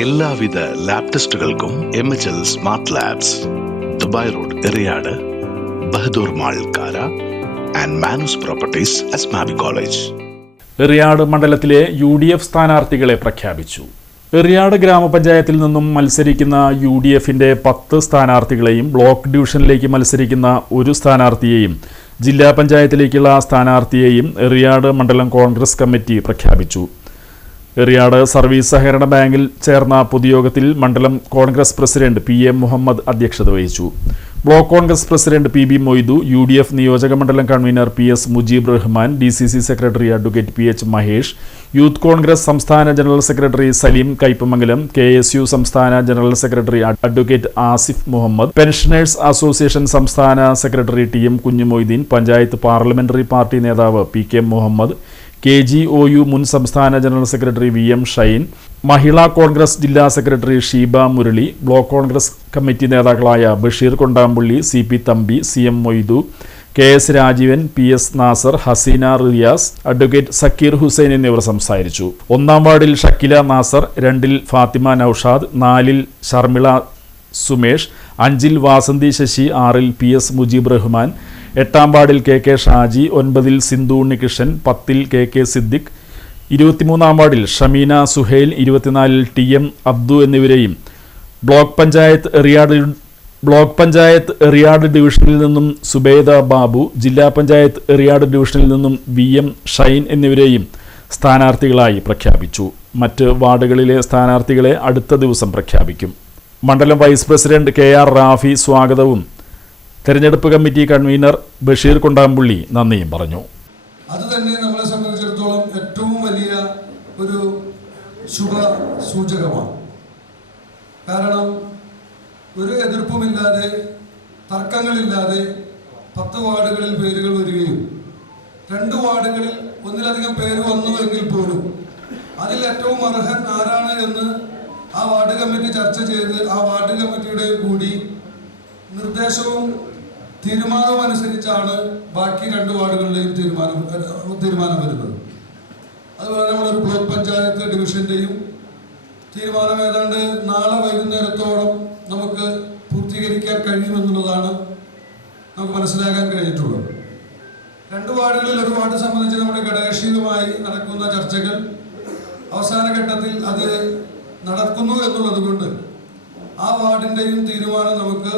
എല്ലാവിധ lab ടെസ്റ്റുകൾക്കും M H L smart labs Dubai road Eriyad Bahadur mall Kara and Manus properties Asmabi college Eriyad മണ്ഡലത്തിലെ U D F സ്ഥാനാർത്ഥികളെ പ്രഖ്യാപിച്ചു. എറിയാട് ഗ്രാമപഞ്ചായത്തിൽ നിന്നും മത്സരിക്കുന്ന യു ഡി എഫിന്റെ പത്ത് സ്ഥാനാർത്ഥികളെയും ബ്ലോക്ക് ഡിവിഷനിലേക്ക് മത്സരിക്കുന്ന ഒരു സ്ഥാനാർത്ഥിയെയും ജില്ലാ പഞ്ചായത്തിലേക്കുള്ള സ്ഥാനാർത്ഥിയെയും എറിയാട് മണ്ഡലം കോൺഗ്രസ് കമ്മിറ്റി പ്രഖ്യാപിച്ചു. എറിയാട് സർവീസ് സഹകരണ ബാങ്കിൽ ചേർന്ന പൊതുയോഗത്തിൽ മണ്ഡലം Congress president P M Muhammad അധ്യക്ഷത വഹിച്ചു. Block Congress president P B Moidu U D F നിയോജക മണ്ഡലം convener P S Mujeeb Rahman D C C secretary advocate P H Mahesh youth Congress സംസ്ഥാന general secretary Saleem Kaipamangalam K S U സംസ്ഥാന general secretary advocate Asif Muhammad pensioners association സംസ്ഥാന secretary T M Kunjumoideen panchayat parliamentary party നേതാവ് P K Muhammad K G O U മുൻ സംസ്ഥാന general secretary V M Shine Mahila Congress ജില്ലാ secretary Sheeba Murali block Congress committee നേതാക്കളായ Basheer Kondampully C P Thampi C M Moidu K S Rajeevan P S Nasar Haseena Riyas advocate Sakkeer Hussain എന്നിവർ സംസാരിച്ചു. ഒന്നാം വാർഡിൽ ഷക്കില നാസർ രണ്ടിൽ ഫാത്തിമ നൌഷാദ് നാലിൽ ഷർമിള സുമേഷ് അഞ്ചിൽ വാസന്തി ശശി ആറിൽ പി എസ് മുജീബ് റഹ്മാൻ എട്ടാം വാർഡിൽ കെ കെ ഷാജി ഒൻപതിൽ സിന്ധു ഉണ്ണികൃഷ്ണൻ പത്തിൽ കെ കെ സിദ്ദിഖ് ഇരുപത്തിമൂന്നാം വാർഡിൽ ഷമീന സുഹൈൽ ഇരുപത്തിനാലിൽ ടി എം അബ്ദു എന്നിവരെയും ബ്ലോക്ക് പഞ്ചായത്ത് എറിയാട് ബ്ലോക്ക് പഞ്ചായത്ത് എറിയാട് ഡിവിഷനിൽ നിന്നും സുബേദ ബാബു ജില്ലാ പഞ്ചായത്ത് എറിയാട് ഡിവിഷനിൽ നിന്നും വി എം ഷൈൻ എന്നിവരെയും സ്ഥാനാർത്ഥികളായി പ്രഖ്യാപിച്ചു. മറ്റ് വാർഡുകളിലെ സ്ഥാനാർത്ഥികളെ അടുത്ത ദിവസം പ്രഖ്യാപിക്കും. മണ്ഡലം vice president K R Rafi സ്വാഗതവും തെരഞ്ഞെടുപ്പ് കമ്മിറ്റി കൺവീനർ ബഷീർ കൊണ്ടാമ്പുള്ളി നന്ദിയും പറഞ്ഞു. അത് തന്നെ നമ്മളെ സംബന്ധിച്ചിടത്തോളം ഏറ്റവും വലിയ ഒരു ശുഭ സൂചകമാണ് കാരണം ഒരു എതിർപ്പുമില്ലാതെ തർക്കങ്ങളില്ലാതെ പത്ത് വാർഡുകളിൽ പേരുകൾ വരികയും രണ്ട് വാർഡുകളിൽ ഒന്നിലധികം പേര് വന്നുവെങ്കിൽ പോലും അതിൽ ഏറ്റവും അർഹൻ ആരാണ് എന്ന് ആ വാർഡ് കമ്മിറ്റി ചർച്ച ചെയ്ത് ആ വാർഡ് കമ്മിറ്റിയുടെ കൂടി നിർദ്ദേശവും തീരുമാനവും അനുസരിച്ചാണ് ബാക്കി രണ്ട് വാർഡുകളിലെയും തീരുമാനം തീരുമാനം വരുന്നത്. അതുപോലെ നമ്മളൊരു ബ്ലോക്ക് പഞ്ചായത്ത് ഡിവിഷന്റെയും തീരുമാനം ഏതാണ്ട് നാളെ വൈകുന്നേരത്തോളം നമുക്ക് പൂർത്തീകരിക്കാൻ കഴിയുമെന്നുള്ളതാണ് നമുക്ക് മനസ്സിലാക്കാൻ കഴിഞ്ഞിട്ടുള്ളത്. രണ്ട് വാർഡുകളിൽ ഒരു വാർഡ് സംബന്ധിച്ച് നമ്മുടെ ഘടകക്ഷിയുമായി നടക്കുന്ന ചർച്ചകൾ അവസാന ഘട്ടത്തിൽ അത് നടക്കുന്നു എന്നുള്ളത് കൊണ്ട് ആ വാർഡിന്റെയും തീരുമാനം നമുക്ക്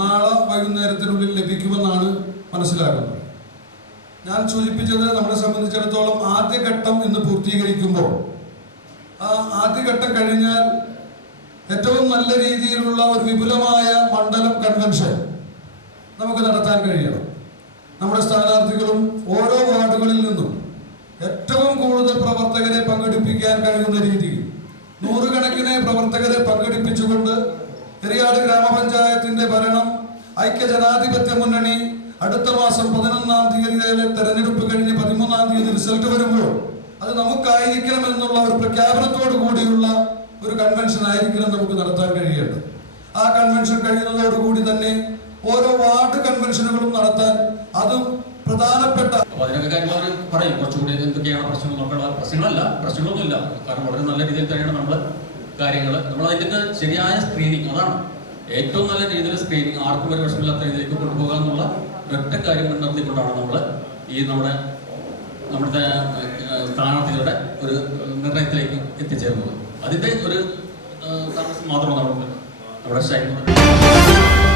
നാളെ വൈകുന്നേരത്തിനുള്ളിൽ ലഭിക്കുമെന്നാണ് മനസ്സിലാകുന്നത്. ഞാൻ സൂചിപ്പിച്ചത് നമ്മളെ സംബന്ധിച്ചിടത്തോളം ആദ്യഘട്ടം ഇന്ന് പൂർത്തീകരിക്കുമ്പോൾ. ആ ആദ്യഘട്ടം കഴിഞ്ഞാൽ ഏറ്റവും നല്ല രീതിയിലുള്ള ഒരു വിപുലമായ മണ്ഡലം കൺവെൻഷൻ നമുക്ക് നടത്താൻ കഴിയണം. നമ്മുടെ സ്ഥാനാർത്ഥികളും ഓരോ വാർഡുകളിൽ നിന്നും ഏറ്റവും കൂടുതൽ പ്രവർത്തകരെ പങ്കെടുപ്പിക്കാൻ കഴിയുന്ന രീതിയിൽ നൂറുകണക്കിന് പ്രവർത്തകരെ പങ്കെടുപ്പിച്ചുകൊണ്ട് എറിയാട് ഗ്രാമപഞ്ചായത്തിന്റെ ഭരണം ഐക്യ ജനാധിപത്യ മുന്നണി അടുത്ത മാസം പതിനൊന്നാം തീയതിയിലെ തെരഞ്ഞെടുപ്പ് കഴിഞ്ഞ് പതിമൂന്നാം തീയതി റിസൾട്ട് വരുമ്പോൾ അത് നമുക്കായിരിക്കണം എന്നുള്ള ഒരു പ്രഖ്യാപനത്തോടു കൂടിയുള്ള ഒരു കൺവെൻഷൻ ആയിരിക്കണം നമുക്ക് നടത്താൻ കഴിയേണ്ടത്. ആ കൺവെൻഷൻ കഴിയുന്നതോടുകൂടി തന്നെ ഓരോ വാർഡ് കൺവെൻഷനുകളും നടത്താൻ അതും പ്രധാനപ്പെട്ട പറയും. കുറച്ചുകൂടി എന്തൊക്കെയാണ് പ്രശ്നങ്ങൾ? നോക്കേണ്ട പ്രശ്നങ്ങളല്ല. പ്രശ്നങ്ങളൊന്നുമില്ല. കാരണം വളരെ നല്ല രീതിയിൽ തന്നെയാണ് നമ്മൾ കാര്യങ്ങൾ നമ്മൾ അതിന്റെ ശരിയായ സ്ക്രീനിങ് അതാണ്. ഏറ്റവും നല്ല രീതിയിൽ സ്ക്രീനിങ് ആർക്കും ഒരു പ്രശ്നമില്ലാത്ത രീതിയിലേക്ക് കൊണ്ടുപോകുക എന്നുള്ള ഒറ്റ കാര്യം മുൻനിർത്തിക്കൊണ്ടാണ് നമ്മൾ ഈ നമ്മുടെ നമ്മുടെ സ്ഥാനാർത്ഥികളുടെ ഒരു നിർണയത്തിലേക്ക് എത്തിച്ചേർന്നത്. അതിന്റെ ഒരു മാത്രമാണ് നമ്മൾ നമ്മുടെ ശൈലി